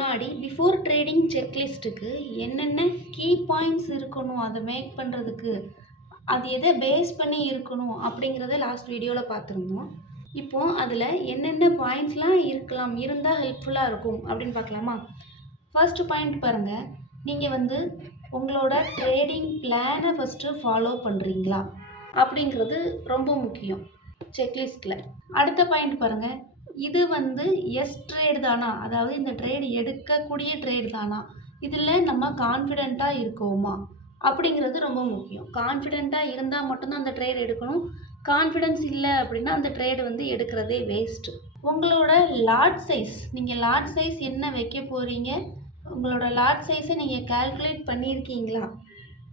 முன்னாடி before trading செக்லிஸ்ட்டுக்கு என்னென்ன key points இருக்கணும் அதை மேக் பண்ணுறதுக்கு, அது எதை பேஸ் பண்ணி இருக்கணும் அப்படிங்கிறத லாஸ்ட் வீடியோவில் பார்த்துருந்தோம். இப்போது அதில் என்னென்ன பாயிண்ட்ஸ்லாம் இருக்கலாம், இருந்தால் ஹெல்ப்ஃபுல்லாக இருக்கும் அப்படின்னு பார்க்கலாமா? ஃபர்ஸ்ட் பாயிண்ட் பாருங்கள், நீங்கள் உங்களோட ட்ரேடிங் பிளானை ஃபஸ்ட்டு ஃபாலோ பண்ணுறீங்களா அப்படிங்கிறது ரொம்ப முக்கியம் செக்லிஸ்ட்டில். அடுத்த பாயிண்ட் பாருங்கள், இது எஸ் ட்ரேட் தானா, அதாவது இந்த ட்ரேடு எடுக்கக்கூடிய ட்ரேட் தானா, இதில் நம்ம கான்ஃபிடெண்ட்டாக இருக்கோமா அப்படிங்கிறது ரொம்ப முக்கியம். கான்ஃபிடெண்ட்டாக இருந்தால் மட்டும்தான் அந்த ட்ரேட் எடுக்கணும். கான்ஃபிடென்ஸ் இல்லை அப்படின்னா அந்த ட்ரேடு எடுக்கிறதே வேஸ்ட்டு. உங்களோட லாட் சைஸ், நீங்கள் லாட் சைஸ் என்ன வைக்க போகிறீங்க, உங்களோட லாட் சைஸை நீங்கள் கால்குலேட் பண்ணியிருக்கீங்களா,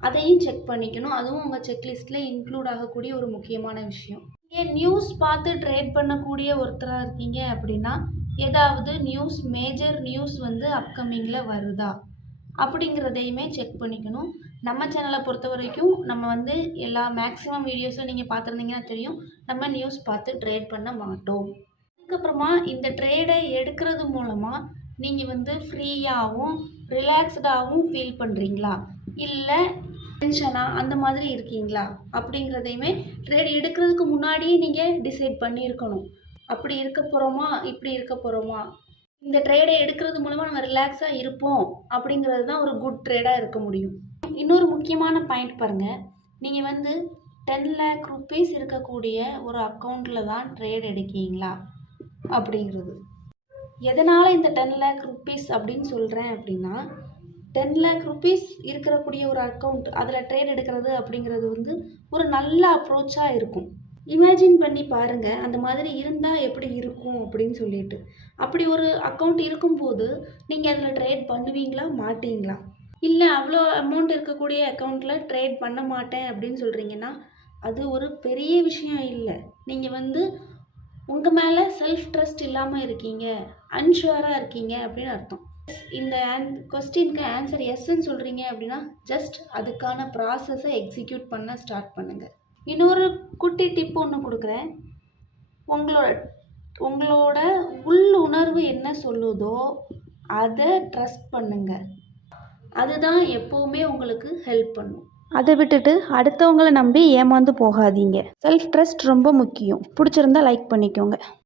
அதையும் செக் பண்ணிக்கணும். அதுவும் உங்கள் செக்லிஸ்ட்டில் இன்க்ளூட் ஆகக்கூடிய ஒரு முக்கியமான விஷயம். நீங்கள் நியூஸ் பார்த்து ட்ரேட் பண்ணக்கூடிய ஒருத்தராக இருக்கீங்க அப்படின்னா, ஏதாவது நியூஸ், மேஜர் நியூஸ் அப்கமிங்கில் வருதா அப்படிங்கிறதையுமே செக் பண்ணிக்கணும். நம்ம சேனலை பொறுத்த வரைக்கும் நம்ம எல்லா மேக்ஸிமம் வீடியோஸும் நீங்கள் பார்த்துருந்தீங்கன்னா தெரியும், நம்ம நியூஸ் பார்த்து ட்ரேட் பண்ண மாட்டோம். அதுக்கப்புறமா இந்த ட்ரேடை எடுக்கிறது மூலமாக நீங்கள் ஃப்ரீயாகவும் ரிலாக்ஸ்டாகவும் ஃபீல் பண்ணுறீங்களா, இல்லை டென்ஷனாக அந்த மாதிரி இருக்கீங்களா அப்படிங்கிறதையுமே ட்ரேட் எடுக்கிறதுக்கு முன்னாடியே நீங்கள் டிசைட் பண்ணியிருக்கணும். அப்படி இருக்க போகிறோமா, இப்படி இருக்க போகிறோமா, இந்த ட்ரேடை எடுக்கிறது மூலமாக நம்ம ரிலாக்ஸாக இருப்போம் அப்படிங்கிறது தான் ஒரு குட் ட்ரேடாக இருக்க முடியும். இன்னொரு முக்கியமான பாயிண்ட் பாருங்கள், நீங்கள் 10 lakh rupees இருக்கக்கூடிய ஒரு அக்கௌண்ட்டில் தான் ட்ரேட் எடுக்கீங்களா அப்படிங்கிறது. எதனால் இந்த 10 lakh rupees அப்படின்னு சொல்கிறேன் அப்படின்னா, 10 lakh rupees இருக்கக்கூடிய ஒரு அக்கௌண்ட், அதில் ட்ரேட் எடுக்கிறது அப்படிங்கிறது ஒரு நல்ல அப்ரோச்சாக இருக்கும். இமேஜின் பண்ணி பாருங்கள், அந்த மாதிரி இருந்தால் எப்படி இருக்கும் அப்படின்னு சொல்லிட்டு. அப்படி ஒரு அக்கௌண்ட் இருக்கும்போது நீங்கள் அதில் ட்ரேட் பண்ணுவீங்களா, மாட்டீங்களா? இல்லை அவ்வளோ அமௌண்ட் இருக்கக்கூடிய அக்கௌண்ட்டில் ட்ரேட் பண்ண மாட்டேன் அப்படின்னு சொல்கிறீங்கன்னா, அது ஒரு பெரிய விஷயம் இல்லை. நீங்கள் உங்கள் மேலே செல்ஃப் ட்ரஸ்ட் இல்லாமல் இருக்கீங்க, அன்ஷுவராக இருக்கீங்க அப்படின்னு அர்த்தம். இந்த கொஸ்டினுக்கு ஆன்சர் எஸ்ன்னு சொல்கிறீங்க அப்படின்னா, ஜஸ்ட் அதுக்கான ப்ராசஸை எக்ஸிக்யூட் பண்ண ஸ்டார்ட் பண்ணுங்கள். இன்னொரு குட்டி டிப் ஒன்று கொடுக்குறேன். உங்களோட உள் உணர்வு என்ன சொல்லுதோ அதை ட்ரஸ்ட் பண்ணுங்கள். அதுதான் எப்போவுமே உங்களுக்கு ஹெல்ப் பண்ணும். அதை விட்டுட்டு அடுத்தவங்களை நம்பி ஏமாந்து போகாதீங்க. செல்ஃப் ட்ரஸ்ட் ரொம்ப முக்கியம். பிடிச்சிருந்தா லைக் பண்ணிக்கோங்க.